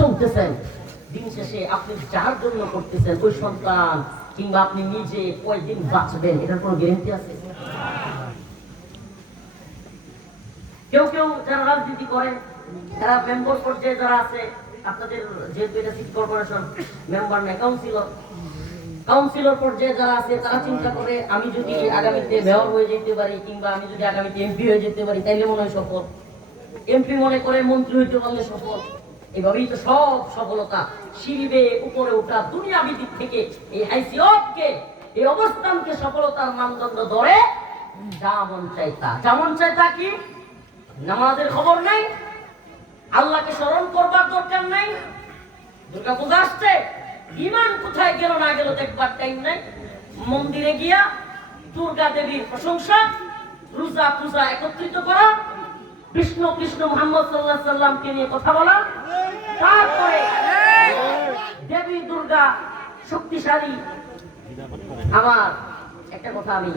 চলতেছেন, দিন শেষে আপনি যার জন্য করতেছেন ওই সন্তান কিংবা আপনি নিজে কয়দিন বাঁচবেন এটার কোনো গ্যারান্টি আছে? কেউ কেউ যারা রাজনীতি করেন, যারা মেম্বার পর্যায়ে যারা আছে, আপনাদের যেহেতু এটা সিটি কর্পোরেশন মেম্বার না, কাউন্সিলর পর্যায়ে যারা আছে, তারা চিন্তা করে আমি যদি আগামীতে মেয়র হয়ে যেতে পারি কিংবা আমি যদি আগামীতে এমপি হয়ে যেতে পারি তাইলে মনে হয় সফল। এমপি মনে করে মন্ত্রী হইতে পারলে সফল। এভাবেই তো সব সফলতা সিঁড়ি বেয়ে উপরে ওঠা দুনিয়াবি দিক থেকে এই হাইসিয়তকে, এই অবস্থানকে সফলতার মানদণ্ড ধরে যা মন চাই তা কি? নামাজের খবর নাই, আল্লাহকে স্মরণ করবার দরকার নাই, দুর্গা পূজা আসছে, ইমান কোথায় গেল না গেল দেখবার টাইম নাই, মন্দিরে গিয়া দুর্গা দেবীর প্রশংসা, রোজা পূজা একত্রিত করা, কৃষ্ণ কৃষ্ণ মুহাম্মদ সাল্লাল্লাহু আলাইহি সাল্লামকে নিয়ে কথা বলা, তারপরে দেবী দুর্গা শক্তিশালী। আমার একটা কথা আমি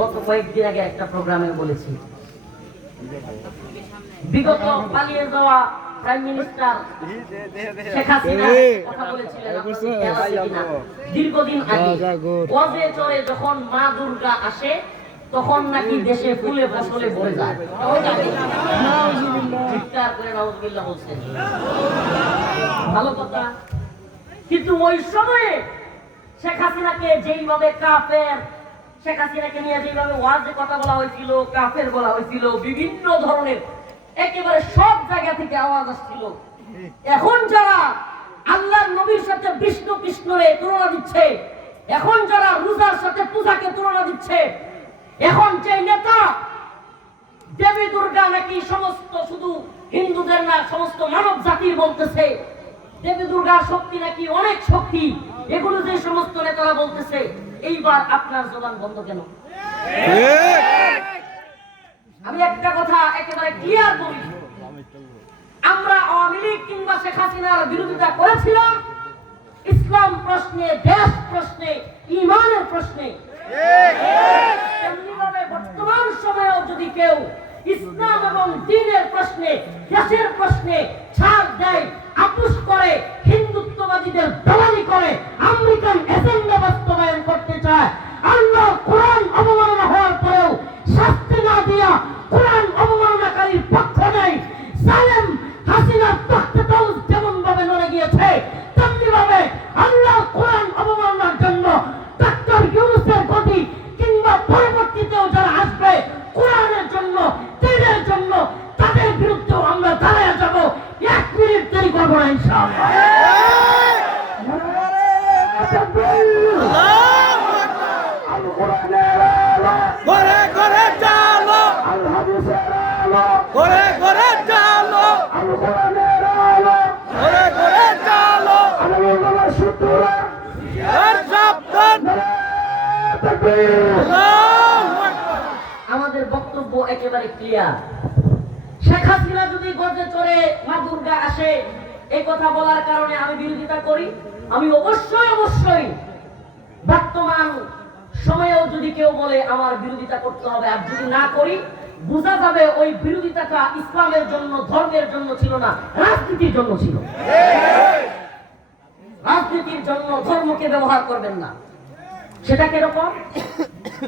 গত কয়েকদিন আগে একটা প্রোগ্রামে বলেছি, বিগত পালিয়ে যাওয়া প্রাইম মিনিস্টার শেখ হাসিনা কথা বলেছিলেন, দীর্ঘদিন আগে ওয়াজে চড়ে যখন মা দুর্গা আসে তখন নাকি দেশে ফুলে ফসলে ভরে যায়। চিৎকার করে নাউজুবিল্লাহ বলছেন, ভালো কথা। কিন্তু ওই সময়ে শেখ হাসিনাকে যেইভাবে কাফের, শেখ হাসিনাকে নিয়ে যেভাবে ওয়াজে কথা বলা হয়েছিল, কাফের বলা হয়েছিল, বিভিন্ন ধরনের একেবারে সব জায়গা থেকে আওয়াজ আসছিল। এখন যারা আল্লাহর নবীর সাথে বিষ্ণু কৃষ্ণরে তুলনা দিচ্ছে, এখন যারা রোজার সাথে পূজাকে তুলনা দিচ্ছে, এখন যে নেতা দেবী দুর্গা নাকি সমস্ত শুধু হিন্দুদের না সমস্ত মানব জাতির বলতেছে, দেবী দুর্গার শক্তি নাকি অনেক শক্তি, এগুলো যে সমস্ত নেতারা বলতেছে, এইবার আপনার জবান বন্ধ কেন? আমি একটা কথা একেবারে ক্লিয়ার বলি, আমরা আওয়ামী লীগ কিংবা শেখ হাসিনার বিরোধিতা করেছিলাম ইসলাম প্রশ্নে, দেশ প্রশ্নে, ঈমানের প্রশ্নে। তেমনিভাবে বর্তমান সময়েও যদি কেউ ইসলাম এবং দ্বীনের প্রশ্নে, দেশের প্রশ্নে ছাড় দেয়, আপোষ করে, হিন্দুত্ববাদীদের দালালি করে, আমেরিকান এজেন্ডা বাস্তবায়ন করতে চায়, আল্লাহ কোরআন অবমাননা হওয়ার পরেও শাস্তি না দিয়া কোরআন অবমাননাকারীর পক্ষ নেই, জালেম হাসিনার তখতাও যেমন ভাবে লড়ে গিয়েছে তেমনি ভাবে আল্লাহ কোরআন অবমাননার জন্য ডক্টর ইউনূসের গতি কিংবা পরবর্তীতেও যারা আসবে কোরআনের জন্য, দ্বীনের জন্য, তাদের বিরুদ্ধেও আমরা দাঁড়ায় যাব। 1 মিনিট দেরি করবো না ইনশাআল্লাহ। ঘরে ঘরে চালো, আল হাদিসের আলো, ঘরে ঘরে চালো, আল কোরআনের আলো, ঘরে ঘরে চালো, আল্লাহর নামে শুকর, এর সাবধান তাকবীর। আমাদের বক্তব্য একেবারে ক্লিয়ার। শেখ হাসিনা যদি গজে চড়ে মা দুর্গা আসে এই কথা বলার কারণে আমি বিরোধিতা করি, আমি অবশ্যই বর্তমান সময়েও যদি কেউ বলে আমার বিরোধিতা করতে হবে, আর যদি না করি বোঝা যাবে ওই বিরোধিতাটা ইসলামের জন্য, ধর্মের জন্য ছিল না, রাজনীতির জন্য ছিল। রাজনীতির জন্য ধর্মকে ব্যবহার করবেন না। সেটা কিরকম?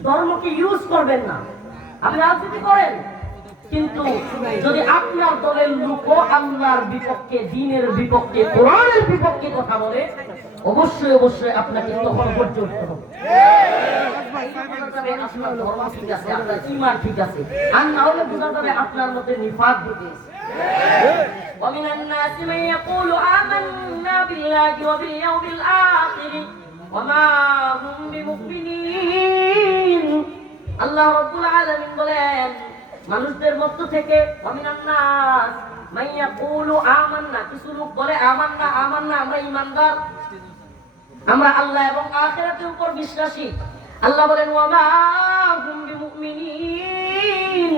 ধর্মকে ইউজ করবেন না। আপনি রাজনীতি করেন, কিন্তু যদি আপনার দলের লোক আল্লাহর বিপক্ষে, দ্বীনের বিপক্ষে, কোরআনের বিপক্ষে কথা বলে, অবশ্যই আপনাকে তখন বর্জ্য উঠতে হবে। আপনার ধর্ম ঠিক আছে, আপনার ঈমান ঠিক আছে, আর না হলে বোঝা যাবে আপনার মধ্যে নিফাক ঢুকেছে। ومن الناس من يقول آمنا بالله وباليوم الآخر وما هم بمؤمنين। আল্লাহ রাব্বুল আলামিন বলেন, মানুষদের মধ্য থেকে ومن الناس من يقول آمنا, কিছু লোক বলে আমান্না আমরা ঈমানদার, আমরা আল্লাহ এবং আখিরাতের উপর বিশ্বাসী। আল্লাহ বলেন ওয়ামা হুম বিমুমিনিন,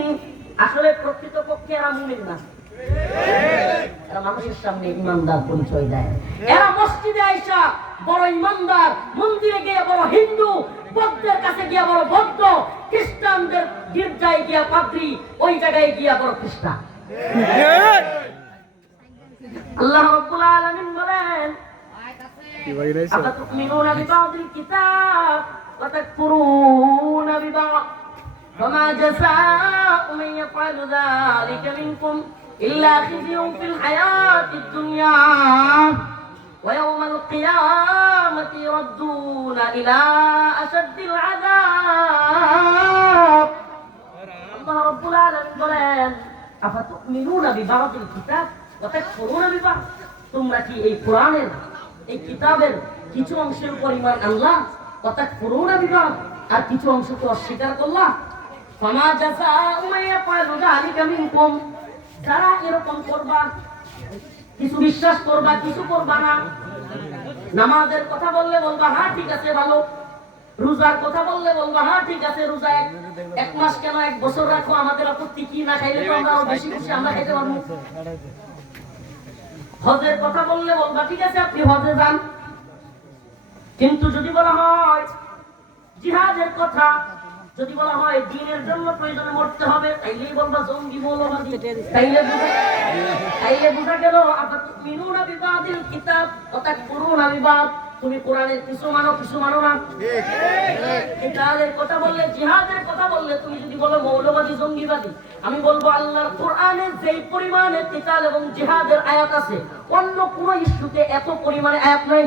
আসলে প্রকৃতপক্ষে এরা মুমিন না। এরা মানুষের সামনে ঈমানদার পরিচয় দেয়, এরা মসজিদে আইসা বড় ঈমানদার, মন্দিরে গিয়ে বড় হিন্দু, বৌদ্ধের কাছে গিয়া বড় বৌদ্ধ, খ্রিস্টানদের গির্জায় গিয়া পাদ্রী, ওই জায়গায় গিয়া বড় খ্রিস্টান। আল্লাহ রাব্বুল أفتؤمنون ببعض الكتاب وتكفرون ببعض فما جزاء من يفعل ذلك منكم إلا خزي في الحياة الدنيا ويوم القيامة يردون إلى أشد العذاب الله رب العالمين বলেন أفتؤمنون ببعض الكتاب وتكفرون ببعض তোমরা কি এই কোরআনের এই কিতাবের কিছু অংশের উপর ঈমান আনলা ওয়াতাকফুরুনা বিবাদ আর কিছু অংশকে অস্বীকার করলা ফামা জাযাউ মান ইয়াফআলু যালিকা মিনকুম যারা এরকম করবা কিছু বিশ্বাস করবা কিছু করবা না নামাজের কথা বললে বলবা হ্যাঁ ঠিক আছে ভালো রোজার কথা বললে বলবা হ্যাঁ ঠিক আছে রোজা এক মাস কেন এক বছর রাখো আমাদের আপত্তি কি না খাইলে তো আমরা বেশি খুশি আমরা খাইতে পারবো হজের কথা বললে বলবা ঠিক আছে আপনি হজে যান কিন্তু যদি বলা হয় জিহাদের কথা যদি বলা হয় দ্বীনের জন্য প্রয়োজনে মরতে হবে তাইলেই বলবা জঙ্গি মৌলবাদী তাইলে বুঝা গেল আফাতুমিনুনা বিবাদিল কিতাব ওয়া তাকফুরুনা বিবাদ তুমি কোরআনের কিছু মানো না ঠিক কিতাবের কথা বললে জিহাদের কথা বললে তুমি যদি বলো মৌলবাদী জঙ্গিবাদী আমি বলবো আল্লাহর কোরআনে যেই পরিমাণে কিতাব এবং জিহাদের আয়াত আছে অন্য কোন ইস্যুতে এত পরিমাণে আয়াত নাই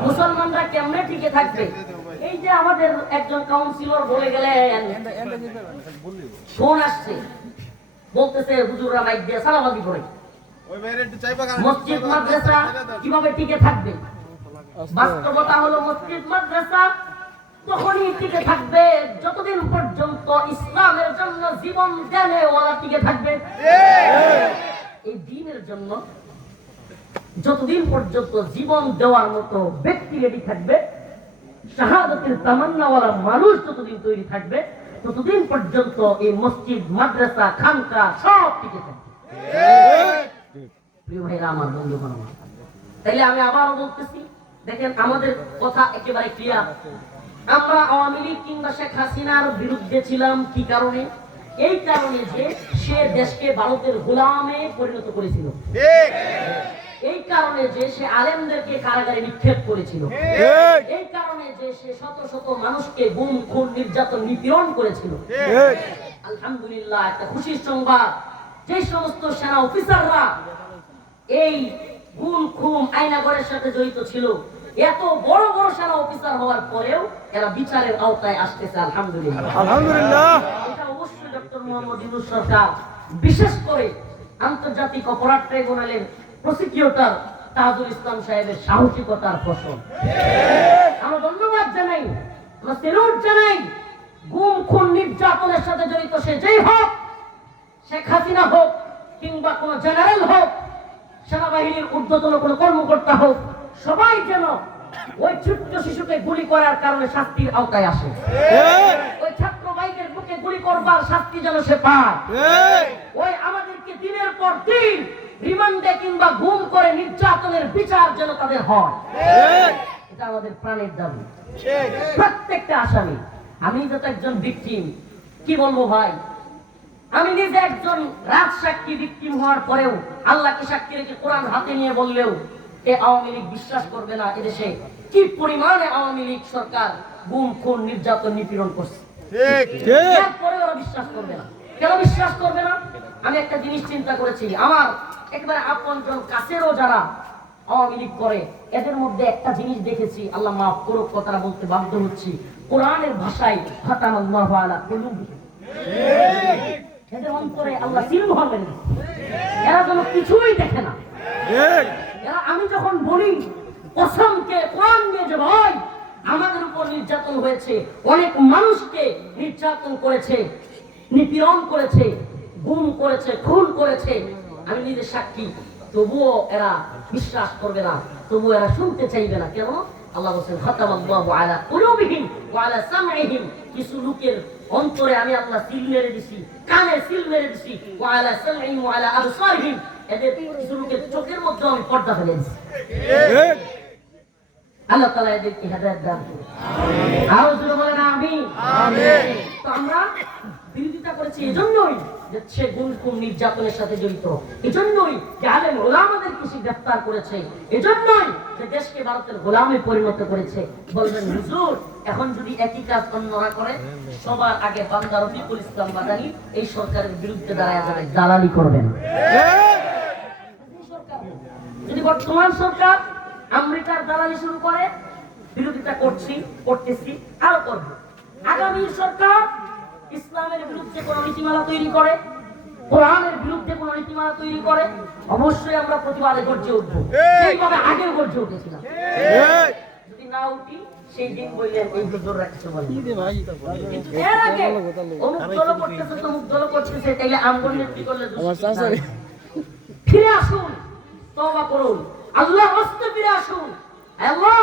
মুসলমানরা কেমনে টিকে থাকবে এই যে আমাদের একজন কাউন্সিলর বলে গেলেন ফোন আসছে বলতেছে হুজুররা মাইক দিয়ে সালাবাদি করে মসজিদ মাদ্রাসা কিভাবে টিকে থাকবে বাস্তবতা হলো মসজিদ মাদ্রাসা তখনই টিকে থাকবে যতদিন পর্যন্ত ইসলামের জন্য জীবন দেনে ওরা টিকে থাকবে এই দ্বীনের জন্য যতদিন পর্যন্ত জীবন দেওয়ার মতো ব্যক্তি রেডি থাকবে শাহাদাতের তামান্নাওয়ালা মানুষ যতদিন তৈরি থাকবে ততদিন পর্যন্ত এই মসজিদ মাদ্রাসা খানকা সব টিকে থাকবে প্রিয় ভাইরা আমার বন্ধুগণ তাইলে আমি আবারও বলতেছি দেখেন আমাদের কথা একেবারে ক্লিয়ার আমরা আওয়ামী লীগ কিংবা শেখ হাসিনার বিরুদ্ধে ছিলাম কি কারণে এই কারণে যে সে দেশকে ভারতের গোলামে পরিণত করেছিল এই কারণে যে সে আলেমদেরকে কারাগারে নিক্ষেপ করেছিল এই কারণে যে সে শত শত মানুষকে গুম খুন নির্যাতন নিপীড়ন করেছিল আলহামদুলিল্লাহ একটা খুশির সংবাদ যে সমস্ত সেনা অফিসাররা এই গুম খুন আয়নাগরের সাথে জড়িত ছিল এত বড় বড় সেনা অফিসার হওয়ার পরেও এরা বিচারের আওতায় আসতেছে আলহামদুলিল্লাহ এটা অবশ্যই ডক্টর মোহাম্মদ ইউনূস সরকার বিশেষ করে আন্তর্জাতিক অপরাধ ট্রাইব্যুনালের প্রসিকিউটর তাজুল ইসলাম সাহেবের সাহসিকতার ফসল আমরা ধন্যবাদ জানাই আমরা সেলুট জানাই গুম খুন নির্যাতনের সাথে জড়িত সে যেই হোক শেখ হাসিনা হোক কিংবা কোন জেনারেল হোক সেনাবাহিনীর ঊর্ধ্বতন কোন কর্মকর্তা হোক সবাই যেন ওই ছোট্ট শিশুকে গুলি করার কারণে শাস্তির আওতায় আসে ওই ছাত্র ভাইদের বুকে গুলি করবার শাস্তি যেন সে পায় ওই আমাদেরকে দিনের পর দিন রিমান্ডে কিংবা গুম করে নির্যাতনের বিচার যেন তাদের হয় এটা আমাদের প্রাণের দাবি প্রত্যেকটা আসামি আমি যত একজন ভিকটিম কি বলবো ভাই আমি নিজে একজন রাজ সাক্ষী ভিকটিম হওয়ার পরেও আল্লাহকে সাক্ষী রেখে কোরআন হাতে নিয়ে বললেও এ আওয়ামী লীগ বিশ্বাস করবে না এদেশে কি পরিমাণে আওয়ামী লীগ সরকার গুম খুন নির্যাতন নিপীড়ন করছে এরপরে ওরা বিশ্বাস করবে না কেন বিশ্বাস করবে না আমি একটা জিনিস চিন্তা করেছি আমার একেবারে আপনজন কাছেরও যারা আওয়ামী লীগ করে এদের মধ্যে একটা জিনিস দেখেছি আল্লাহ মাফ করুক কথাটা বলতে বাধ্য হচ্ছি কোরআনের ভাষায় খাতামাল্লাহু আলা কুলুবিহিম এদের অন্তরে আল্লাহ সিল মোহর মেরে দিয়েছে এরা যেন কিছুই দেখে না এরা আমি যখন বলি কসমকে কোরআন দিয়ে যে ভাই আমাদের উপর নির্যাতন হয়েছে অনেক মানুষকে নির্যাতন করেছে নিপীড়ন করেছে গুম করেছে খুন করেছে আমি নিজে সাক্ষী তবুও এরা বিশ্বাস করবে না তবুও এরা শুনতে চাইবে না কেন আল্লাহ বলেন খাতামাল্লাহু আলা কুলুবিহিম ওয়া আলা সামঈহিম কিছু লোকের অন্তরে আমি আল্লাহ সিল মেরে দিছি কানে সিল মেরে দিছি ওয়া আলা সামঈহিম ওয়া আলা আবসারিহিম এদের কিছু লোকের চোখের মধ্যে আমি পর্দা ফেলে দিছি আল্লাহ তাআলা এদেরকে হেদায়েত দান করুন আমিন আরো জোরে বলেন আমিন আমিন তো আমরা বিরোধিতা করেছি এজন্যই যে সে গুম নির্যাতনের সাথে জড়িত। এজন্যই যে আলেম ওলামাদের কৃষি গ্রেফতার করেছে, এজন্যই যে দেশকে ভারতের গোলামে পরিণত করেছে। বলবেন হুজুর, এখন যদি একই কাজ অন্যরা করে, সবার আগে বান্দা রফিকুল ইসলাম মাদানী এই সরকারের বিরুদ্ধে দাঁড়ায় যাবে, দালালি করবেন। যদি বর্তমান সরকার আমেরিকার দালালি শুরু করে, বিরোধিতা করতেছি, আরো করবো। আগামী সরকার ইসলামের বিরুদ্ধে কোন নীতিমালা তৈরি করে, কোরআনের বিরুদ্ধে কোন নীতিমালা তৈরি করে, অবশ্যই আমরা প্রতিবাদে গর্জে উঠবো, সেইভাবে আগেও গর্জে উঠেছিলাম। যদি না উঠি, সেই দিন বললেন এই হুজুর রাখছে বলে এর আগে অমুক দল করতেছে, তমুক দল করতেছে, তাইলে আমগর নেত্রী করলে ফিরে আসুন, তওবা করুন, আল্লাহর রাস্তে ফিরে আসুন। আল্লাহ,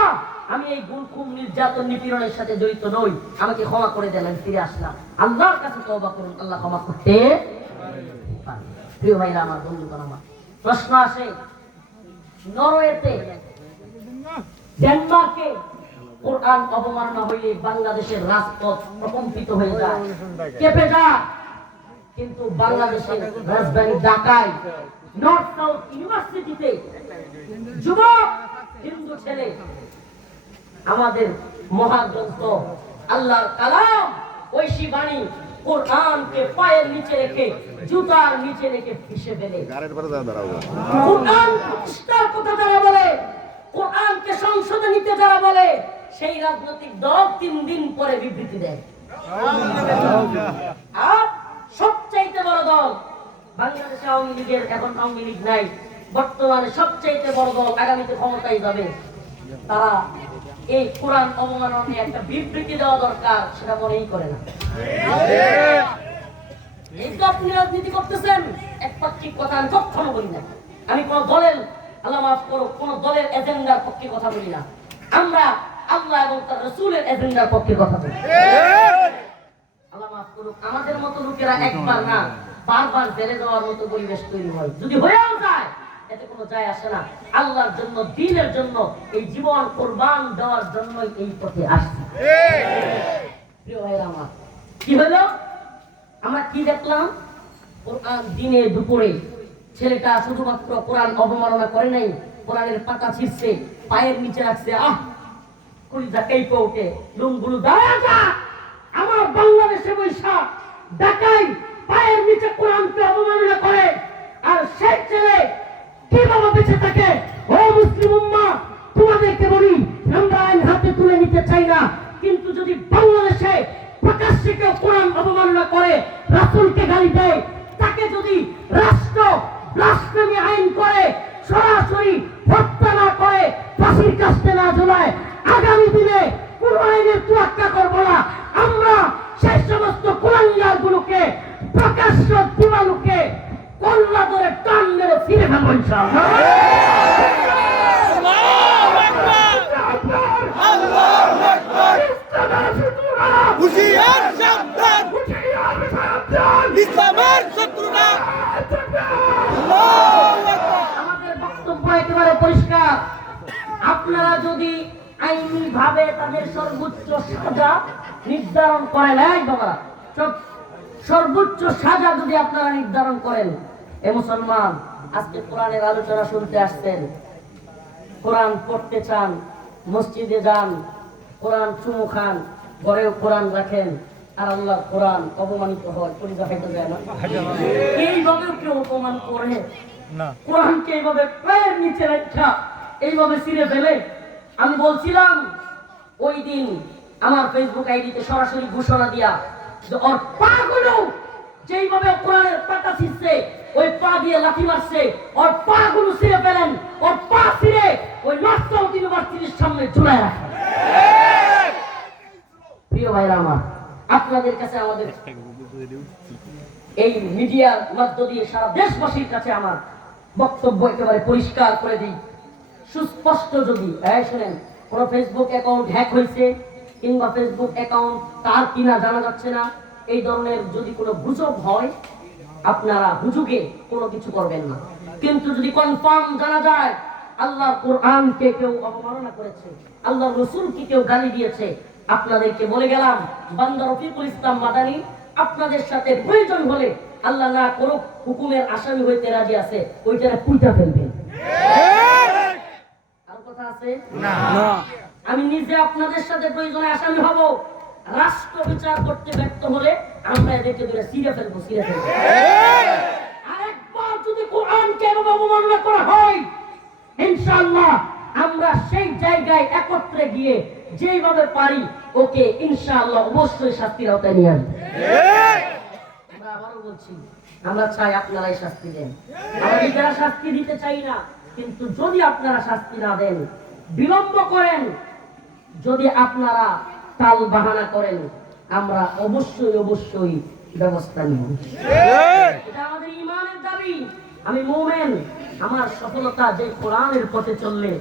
আমি এই গুম নির্যাতন নিপীড়নের সাথে জড়িত নই, আমাকে ক্ষমা করে দেন, আমি ফিরে আসলাম। আল্লাহর কাছে তওবা করুন, আল্লাহ ক্ষমা করতে পারেন। প্রিয় ভাইরা আমার, বন্ধুগণ আমার, প্রশ্ন আসে, নরওয়েতে, ডেনমার্কে কোরআন অবমাননা হইলে বাংলাদেশের রাজপথ প্রকম্পিত হয়ে যায়, কেঁপে যায়। কিন্তু বাংলাদেশের রাজধানী ঢাকায় নর্থ সাউথ ইউনিভার্সিটিতে যুবক হিন্দু ছেলে আমাদের মহাগ্রন্থ আল্লাহর কালাম ঐশী বাণী কোরআনকে পায়ের নিচে রেখে, জুতার নিচে রেখে ফিসে ফেলে। কোরআন প্রতিষ্ঠার কথা যারা বলে, কোরআনকে সংসদে নিতে যারা বলে, সেই রাজনৈতিক দল 3 দিন পরে বিবৃতি দেয়। আর সবচাইতে বড় দল বাংলাদেশে আওয়ামী লীগের, এখন আওয়ামী লীগ নাই, বর্তমানে সবচাইতে বড় দল, আগামীতে ক্ষমতায় যাবে, তারা এই কোরআন অবমাননা নিয়ে একটা বিবৃতি দেওয়া দরকার, সেটা মনেই করে না। এই তো আপনি রাজনীতি করতেছেন, একপাক্ষিক কথা আমি কখনো বলি না। আমি কোন দলের, আল্লাহ মাফ করুক, কোন দলের এজেন্ডার পক্ষে কথা বলি না। আমরা আল্লাহ এবং তার রাসূলের এজেন্ডার পক্ষে কথা বলি। আল্লাহ মাফ করুক, আমাদের মতো লোকেরা একবার না বারবার জেলে যাওয়ার মতো পরিবেশ তৈরি হয়, যদি হয়েও যায় এতে কোনো যায় আসে না। আল্লাহর জন্য, দ্বীনের জন্য এই জীবন কুরবান দেওয়ার জন্য এই পথে আসছে। প্রিয় ভাইরা আমার, কি হলো? আমরা কি দেখলাম? কোরআন দিনে দুপুরে ছেলেটা শুধুমাত্র কোরআন অবমাননা করে নাই, কোরআনের পাতা ছিঁড়ছে, পায়ের নিচে রাখছে, কলিজা কেঁপে ওঠে, লোমগুলো দাঁড়ায় যা। আমার বাংলাদেশে বৈশা ঢাকায় পায়ের নিচে কোরআনকে অবমাননা করে, আর সেই ছেলে কিভাবে বেঁচে থাকে? ও মুসলিম উম্মাহ, তোমাদেরকে বলি, আমরা আইন হাতে তুলে নিতে চাই না, কিন্তু যদি বাংলাদেশে প্রকাশ্যে কেউ কোরআন অবমাননা করে, রাসূলকে গালি দেয়, তাকে যদি রাষ্ট্র ব্লাসফেমি আইন করে সরাসরি হত্যা না করে, ফাঁসির কাস্তে না ঝোলায়, আগামী দিনে কোন আইনের তোয়াক্কা করবো না। আমরা সেই সমস্ত কুলাঙ্গার গুলোকে, প্রকাশ্য দিবালুকে কল্লা ধরে টান মেরে ফিরে ফেলবো ইনশাআল্লাহ। হুশিয়ার সাবধান, ইসলামের শত্রুরা। আমাদের বক্তব্য একেবারে পরিষ্কার। আপনারা যদি আইনি ভাবে তাদের সর্বোচ্চ সাজা নির্ধারণ করেন, বাবা, সর্বোচ্চ সাজা যদি আপনারা নির্ধারণ করেন, এ মুসলমান আজকে কোরআনের আলোচনা শুনতে আসছেন, কোরআন পড়তে চান, মসজিদে যান, কোরআন চুমু খান, ঘরেও কোরআন রাখেন, আর আল্লাহ কোরআন অপমানিত হয়, কলিজা ফেটে যায় না? এইভাবেও কেউ অপমান করে না, কোরআনকে এইভাবে পায়ের নিচে রেখা এইভাবে ছিঁড়ে ফেলে। আমি বলছিলাম ওই দিন আমার ফেসবুক আইডিতে সরাসরি ঘোষণা দিয়া, যে ওর পা গুলো যেইভাবে কোরআনের পাতা ছিঁড়ছে, ওই পা দিয়ে লাথি মারছে, ওর পা গুলো ছিঁড়ে ফেলেন, ওর পা ছিঁড়ে ওই নর্থ সাউথ ইউনিভার্সিটির সামনে ঝুলায় রাখেন। প্রিয় ভাইরা আমার, আপনাদের কাছে আমাদের এই মিডিয়ার মধ্য দিয়ে সারা দেশবাসীর কাছে আমার বক্তব্য একেবারে পরিষ্কার করে দিই, সুস্পষ্ট। যদি শুনেন, কোন ফেসবুক অ্যাকাউন্ট হ্যাক হয়েছে, কিংবা ফেসবুক অ্যাকাউন্ট তার কিনা জানা যাচ্ছে না, এই ধরনের যদি কোনো গুজব হয়, আপনারা হুজুগে কোনো কিছু করবেন না। কিন্তু যদি কনফার্ম জানা যায় আল্লাহর কোরআনকে কেউ অবমাননা করেছে, আল্লাহর রাসূলকে কেউ গালি দিয়েছে, আপনাদেরকে বলে গেলাম, বান্দা রফিকুল ইসলাম মাদানী আপনাদের সাথে প্রয়োজন হলে আল্লাহ না করুক হুকুমের আসামি হইতে রাজি আছে, ওইটারে পুইটা ফেলবেন। আর কথা আছে না আমি নিজে আপনাদের সাথে প্রয়োজনে আসামি হব, রাষ্ট্র বিচার করতে ব্যর্থ হলে আমরা এদেরকে ধরে ছিঁড়ে ফেলবো। আরেকবার যদি কোরআনকে এভাবে অবমাননা করা হয়, ইনশাআল্লাহ আমরা সেই জায়গায় একত্রে গিয়ে যেভাবে পারি ওকে ইনশাআল্লাহ অবশ্যই শাস্তির আওতায় নিয়ে আসবো। আমরা আবারও বলছি, আমরা চাই আপনারাই শাস্তি দেন। আমরা নিজেরা শাস্তি দিতে চাই না, কিন্তু যদি আপনারা শাস্তি না দেন, বিলম্ব করেন, যদি আপনারা টাল বাহানা করেন, আমরা অবশ্যই ব্যবস্থা নিব। এটা আমাদের ঈমানের দাবি। আমি মুমিন, আমার সফলতা যে কোরআনের পথে চললে,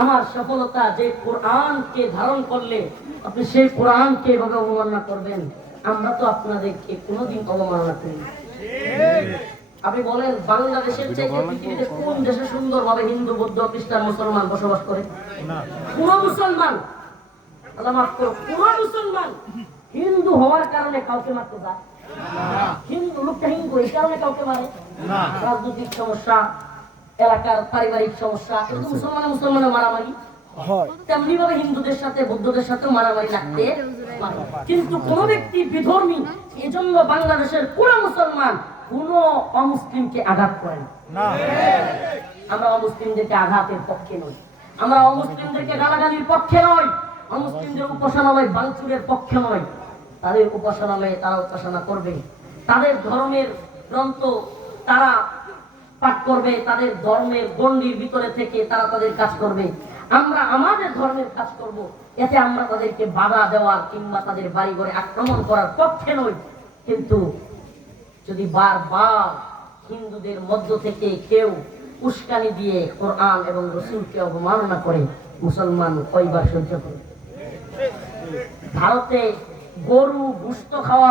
আমার সফলতা যে কোরআনকে ধারণ করলে, আপনি সেই কোরআনকে এভাবে অবমাননা করবেন। আমরা তো আপনাদেরকে কোনোদিন অবমাননা করি না। আপনি বলেন বাংলাদেশের চেয়ে পৃথিবীতে কোন দেশে সুন্দরভাবে হিন্দু, বৌদ্ধ, খ্রিস্টান, মুসলমান বসবাস করে? কোন মুসলমান, আল্লাহ মাফ করুন, কোন মুসলমান হিন্দু হওয়ার কারণে কাউকে মারতে যায়? হিন্দু লোকটা হিন্দু এই কারণে কাউকে মারে? রাজনৈতিক সমস্যা, এলাকার পারিবারিক সমস্যা, কিন্তু মুসলমানের মারামারি হয়। তেমনি ভাবে হিন্দুদের সাথে বৌদ্ধদের সাথেও মারামারি লাগতে পারে। কিন্তু কোন ব্যক্তি বিধর্মী, এজন্য বাংলাদেশের কোন মুসলমান কোন অমুসলিমকে আঘাত করেন না। আমরা অমুসলিমদেরকে আঘাতের পক্ষে নই, আমরা অমুসলিমদেরকে গালাগালির পক্ষে নই, অমুসলিমদের উপাসনালয় ভাঙচুরের পক্ষে নয়। তাদের উপাসনালয়ে তারা উপাসনা করবে, তাদের ধর্মের গ্রন্থ তারা পাঠ করবে, তাদের ধর্মের গণ্ডির ভিতরে থেকে তারা তাদের কাজ করবে, আমরা আমাদের ধর্মের কাজ করব। এতে আমরা তাদেরকে বাধা দেওয়ার কিংবা তাদের বাড়ি ঘরে আক্রমণ করার পক্ষে নই। কিন্তু যদি বারবার হিন্দুদের মধ্য থেকে কেউ উস্কানি দিয়ে কোরআন এবং রাসূলকে অবমাননা করে, মুসলমান কয়বার সহ্য করে? ভারতে গরু গোশত খাওয়া